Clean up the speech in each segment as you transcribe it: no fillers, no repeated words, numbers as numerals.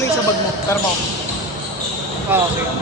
ko lang sa bag mo. Pero mo. Oo, sige.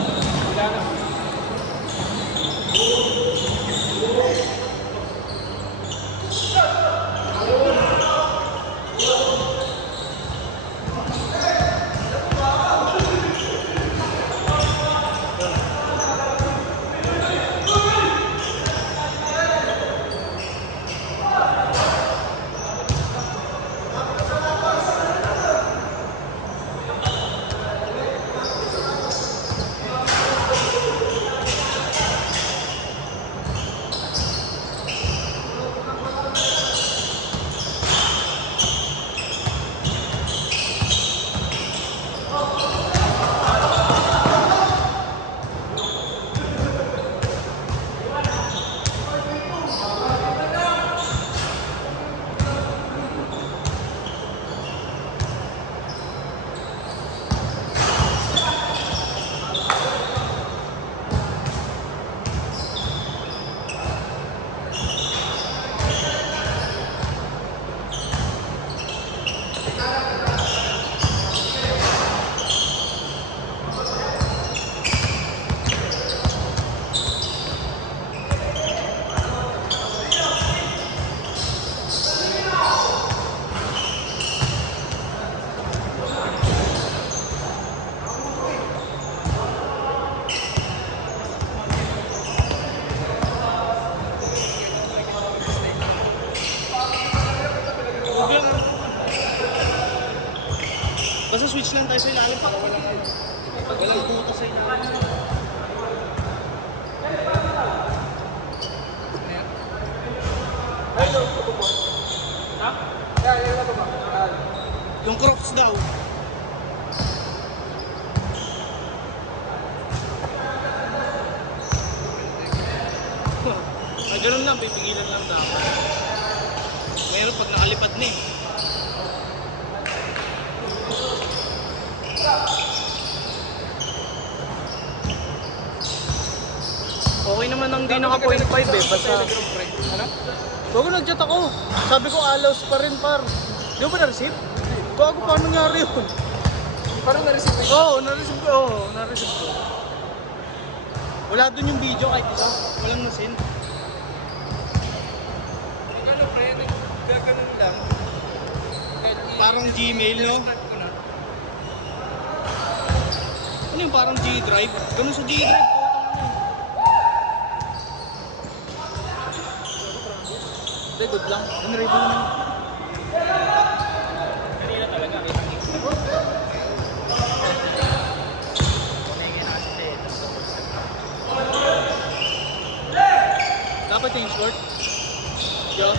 Basta switch lang tayo sa ilalim pa. Walang puto sa ilalim. Ha? Yung Crocs daw. Ay, ganun lang, pipigilan lang dapat. Meron pag nakalipad na eh. Okay naman ang di naka 0.5 eh, basta... Ano? Bago nag-chat ako. Sabi ko allows pa rin par. Di ba na-receive? Bago paano nangyari yun? Parang na-receive ko? Oo, na-receive ko. Oo, na-receive ko. Wala dun yung video kahit isa. Walang na-send. Ano pre, nagkaganon lang. Parang Gmail, no? Ano yung parang G-Drive? Ganun sa G-Drive. Hindi, good lang. Unready naman. Kanina talaga. Dapat yung short. Yo.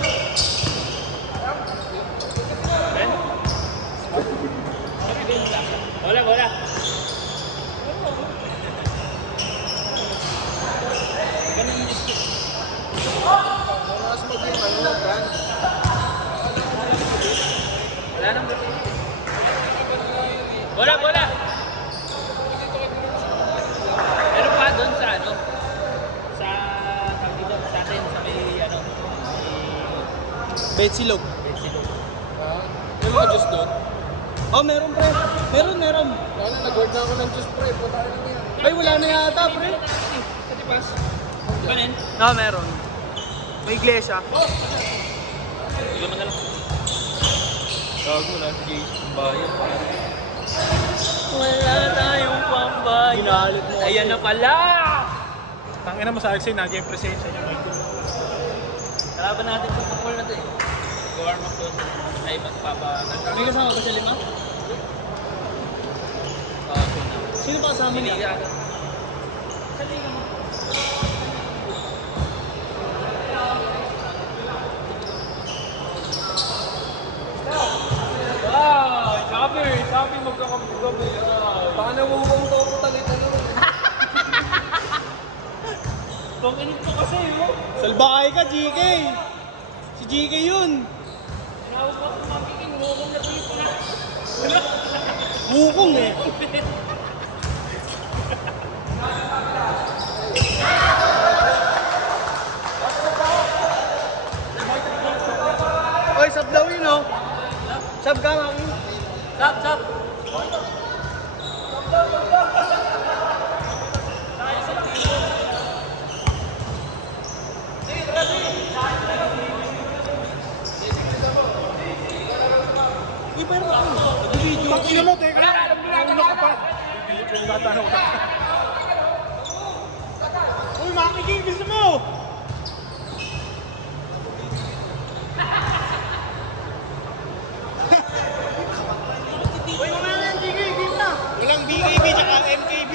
Ben? Wala, wala. Ganun yung disco. Mas maging ano, brand. Wala nang wala, wala. Meron pa doon sa ano? Sa tawag dito sa atin sa may ano? Betsilog. Betsilog. May mga juice doon? Oh, meron pre. Meron. Wala, nag-word na ako ng juice pre. Punta rin mo yan. Ay, wala na yata pre. Katipas. Kanin? No, meron. May iglesia. Ilo mo na lang. Gago na, sige. Bayan pa. Wala tayong pambayad. Ginalit mo. Ayan na pala! Tangina mo sa Alexei, nandiyan yung presensya niya. Kalaban natin sa football na ito eh. Go-warm up doon. Ay, magpapagal. May kasama ba siya 5? Sino pa kasama niya? Sa liga mo. Sabi magkakabugabi. Baka namumong to ako talit-ano. Pag-init ko kasi yun. Salbahay ka, GK! Si GK yun! Tinawag ko ako magiging mukong na dito na. Bukong eh! Oy, sab daw yun oh! Sab ka, Maki! Sab! Eh, pero ano? Nag-video ko Ina mo, teka lang. Ulo ko pa. Yung tatanong ko. Uy, makikigil mo! Uy, wala na yung BKB na. Walang BKB tsaka MKB.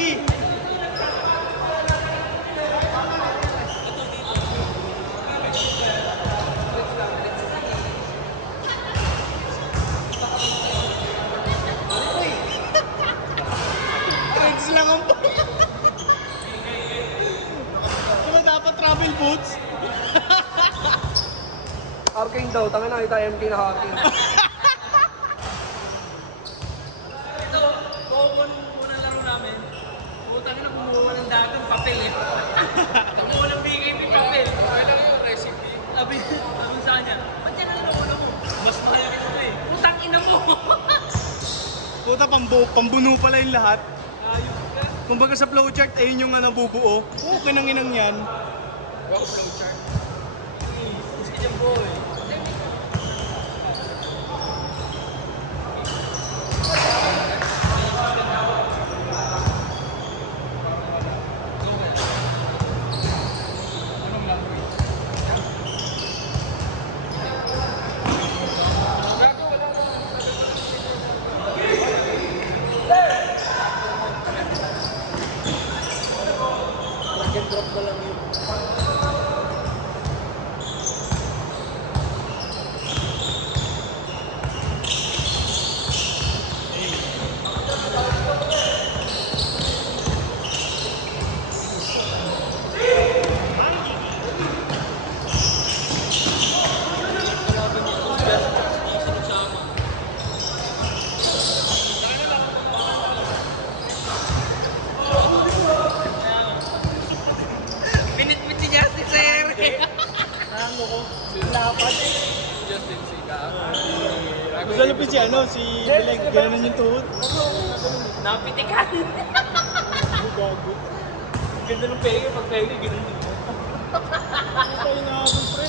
Trades lang ang Diba dapat travel boots? Arcane daw, tanga na kita MK na hacking. Ito, common unang laro namin. Utang na kumuha ng dagang papel eh. Kumuha ng BKB papel. Kailan yung recipe? Sabi sa kanya, ba't yan ang laro mo? Mas mahal ito eh. Utang ina mo! Puta, pambuno pala yung lahat. Kumbaga sa flowchart, ayun yung nabubuo. Oo, kinanginang yan. Wow, flowchart. Gusto dyan boy. Drop ko lang yun. Minit-mit si Justin sa ere. Ano ko? Lapat. Justin Siga. Gusto lupit si ano, si Beleg, gano'n yung tuhod. Napitikan. Gago. Ganda ng pege, pag pege, gano'n din. Ito yung nakabang pre.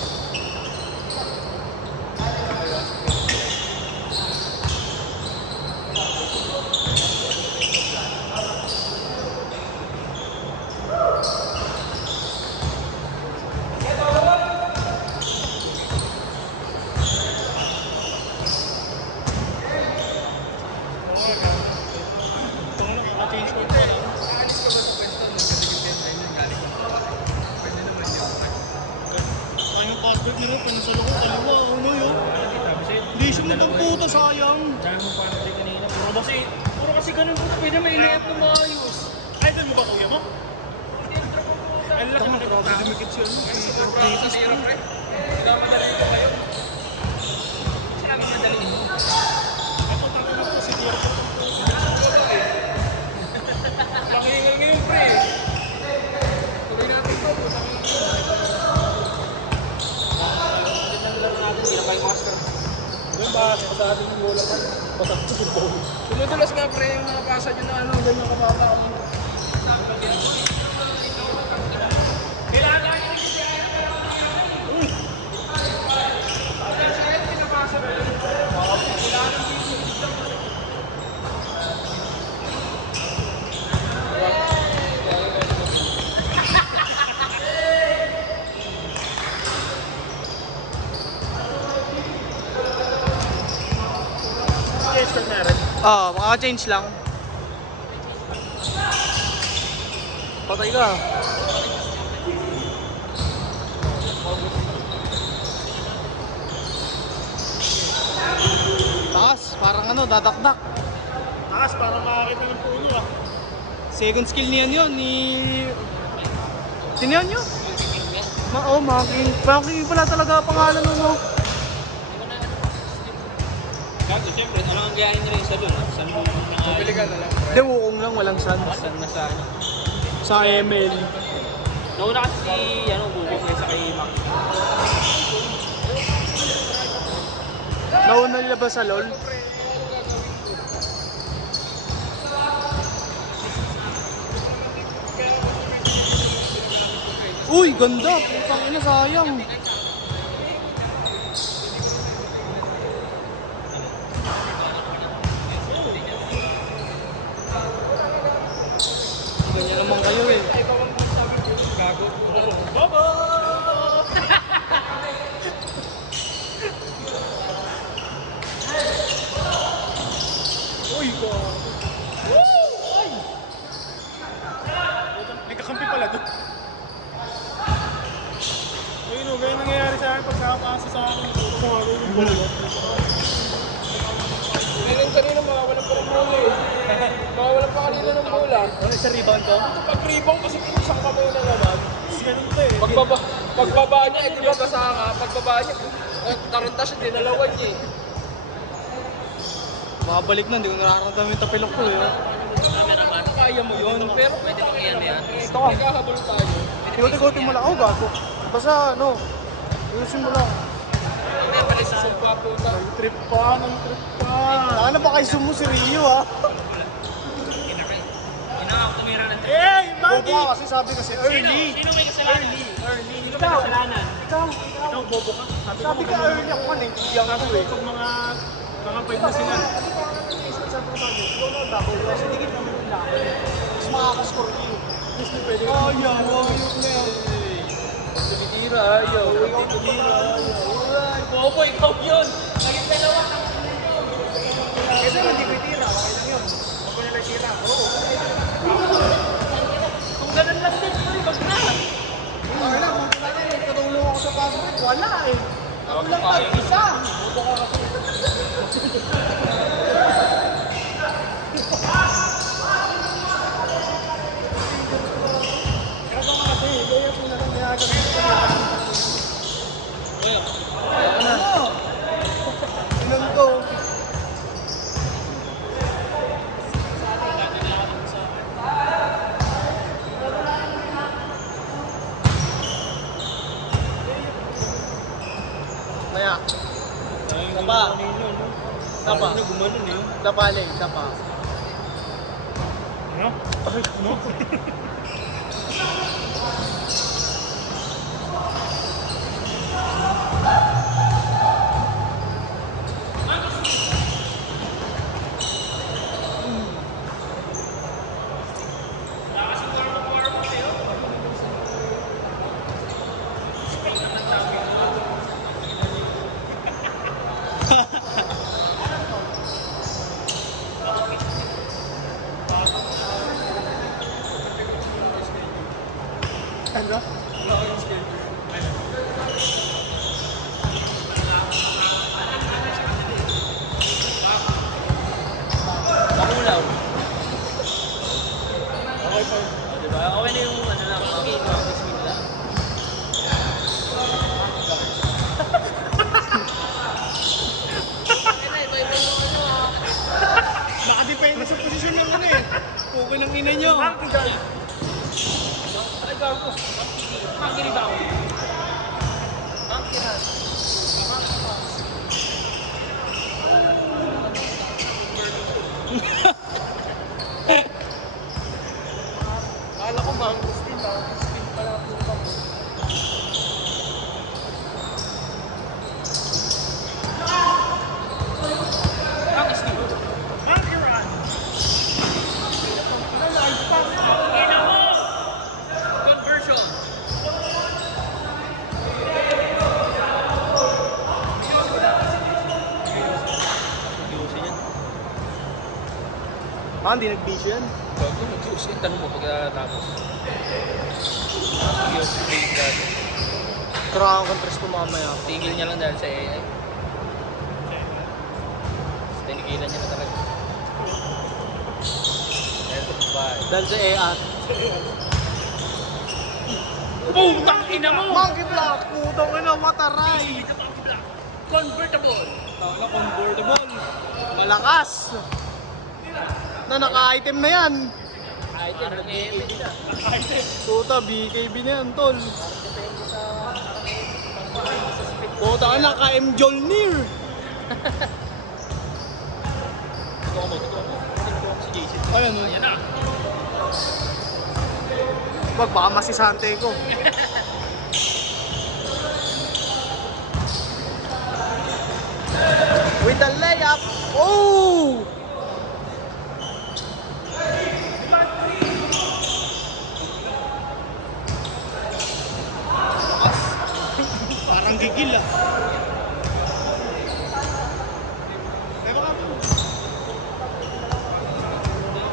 Change ko ito. Aalis ka ba sa pwesto? Nagkatigil yan, ayun yung galing ko. Pwede naman yun. Saan yung password nila? Panasalo ko, dalawa, uno yun. Hindi siya magputa, sayang. Dahil mo parang rin kanina. Puro kasi ganun po, pwede may layup na maayos. Idol mo ba kuya mo? Ang laki ng grabe dumikit siya. Si Ortigas. Sinabi madali mo. Ako tayo na po si Tierpo. Pangingal ngayon, pre. Tuloy natin ito, putang ina. Yung bahas pa sa ating bola pa. Batak ko yung bola. Tumutulas nga, pre, yung mga pasa nyo na ano, ganyan kababa. Oo, makaka-change lang. Patay ka. Taas, parang ano, dadakdak. Taas para makakita ng puno ah. Second skill niyan yun, ni... Sino yun yun? Making. Making pala talaga pangalan nun, no? Gago, siyempre, ano ang gayahin nila yung salon? San mo na Bili ka na lang. Hindi, wukong lang, walang sun. San na sa ano? Sa ML. Nauna kasi si, ano, Bubo kaysa kay Mac. Nauna nila ba sa LOL? Uy, ganda. Putang ina, sayang. Ganyan naman kayo eh. Uy, ko. Ay! May kakampi pala doon. Ayun o, ganyan nangyayari sa akin pag nakapasa sa akin. Kumaroon yung bola. Ganyan kanina makawalan pa rin bola eh. Makawalan pa kanina ng bola. Ano sa rebound to? Pag rebound kasi isang kamay na naman. Ganun to eh. Pagbaba niya, eh di ba basa nga, pagbaba niya, taranta siya, dinalawan niya eh. Makabalik na, hindi ko nararamdaman yung tapilok ko eh. Kaya mo yun, pero Pwede bang iyan yan? Ito ka. nagkahabol tayo. Ikuti-ikuti mo lang ako, gago. Basta ano, ilusin mo lang. Mamaya palit sa Sumpa po na. Trip pa, ng trip pa. Ano ba kayo sumo si Rio ha? Hinangak tumira ng Eh, Bobo ka kasi sabi kasi early. Sino may kasalanan? Early. Sino may kasalanan? Ikaw, bobo ka. Sabi ka early ako man eh. Hindi ako Kaso eh. pag mga 5 na sila. Sabi ko sa akin, ikaw na dapat. Kasi tigil naman yung laban. Mas makakascore kayo. Mas na pwede. Ayaw na yan. Tumitira, ayaw. Ikaw tumira. Bobo, ikaw yun! Naging dalawa ng Kasi hindi ko itira. Okay lang yun. Huwag ko nila itira. Kung ganun lang din, pre, wag na! Okay lang. Kung wala eh. Katulong ako sa password. Wala eh. Ako lang tag-isa. Bobo ka kasi. Kaya ko kasi. Kaya po na lang ginagawa ko. Kuya, Ano? Inom to. Maya. Tapa. Tapa. Gumanon eh. Tapaling. Tapa. Ano? Ano? Ano? makulaw. Okay pa. Diba? Okay na yung ano lang, okay, practice week lang. Nakadepende sa posisyon ng ano eh. Okay ng ina nyo. Ay, gago. Monkey rebound. Monkey run. Kala ko mangustin, mangustin pala punta mo. Monkey steal. Monkey run! Ina mo! Conversion. Ah, hindi nag-bisyo yan. Bago, mag-usin, tanong mo pagkatapos. Yung break grabe. Kailangan kong tres ko mamaya. Tigil niya lang dahil sa AI. Tinigilan niya na talaga. Dahil sa EAT. Putang ina mo! Monkey block! Putang ina, mataray! Convertible! Na convertible. Malakas! Na naka-item na yan. Parang EMA na. Puta, BKB na yan, tol. Puta ka na, ka-M Jolnir. Ayan, Ayan na. wag baka masisante ko. up. Oh! Parang gigil ah. Pero ka po.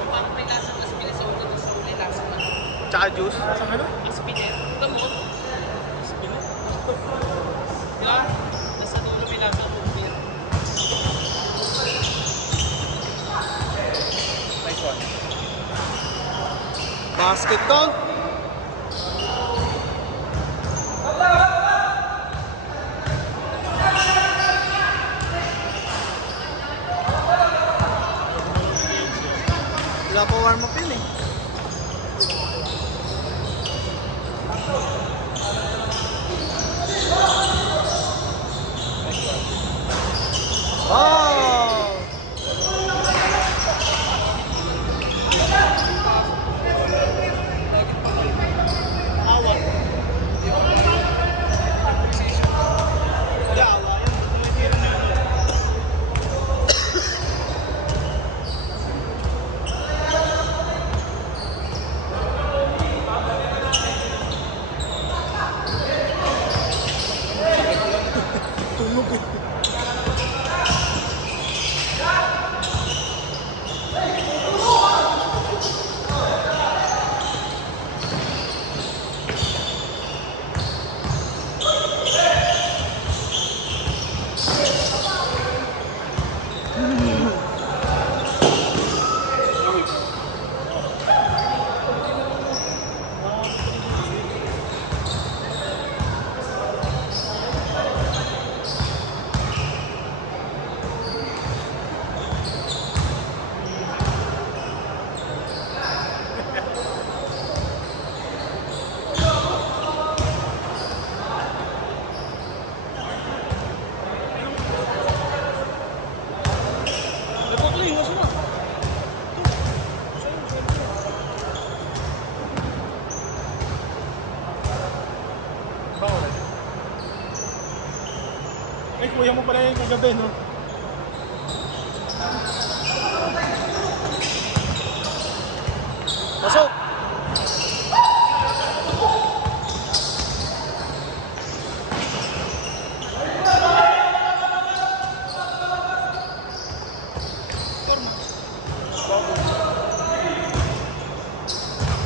Parang may lasang aspin sa ulo sa may lasang ano. Tsaka juice. Sa ano? Aspin eh. Gamot. Aspin. Di ba? Nasa dulo may lasang ulo. Nice one. Basket count. Wala pa warm up yun eh. Oh! Awa. Hindi, awa yan. Tumitira na yun. Tulog eh. Nagpakling, nasa na? Ay, kuya mo pala yung kagabi, no? Pasok!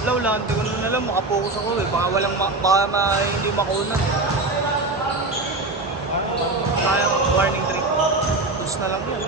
Wala, hindi ko na alam, makapokus ako eh. Baka hindi makunan. Kaya warning drink. Boost na lang yan.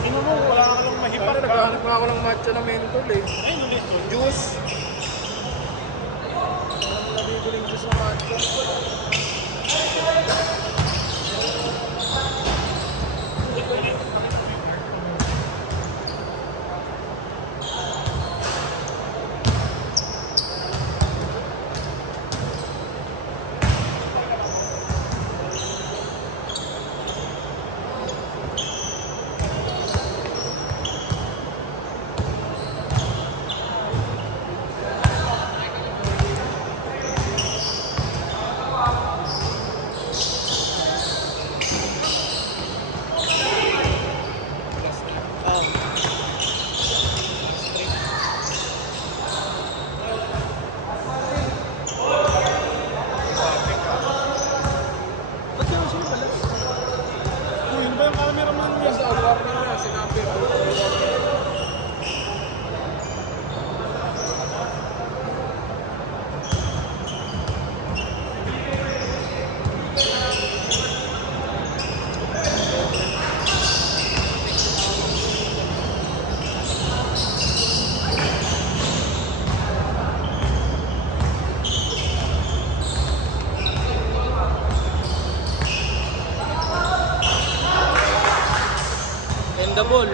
Tingnan mo, wala ka lang mahipa. Naghahanap nga ako ng matcha na mentol eh. Ay, ulit yun. Juice. Nabibili juice na matcha. And the ball.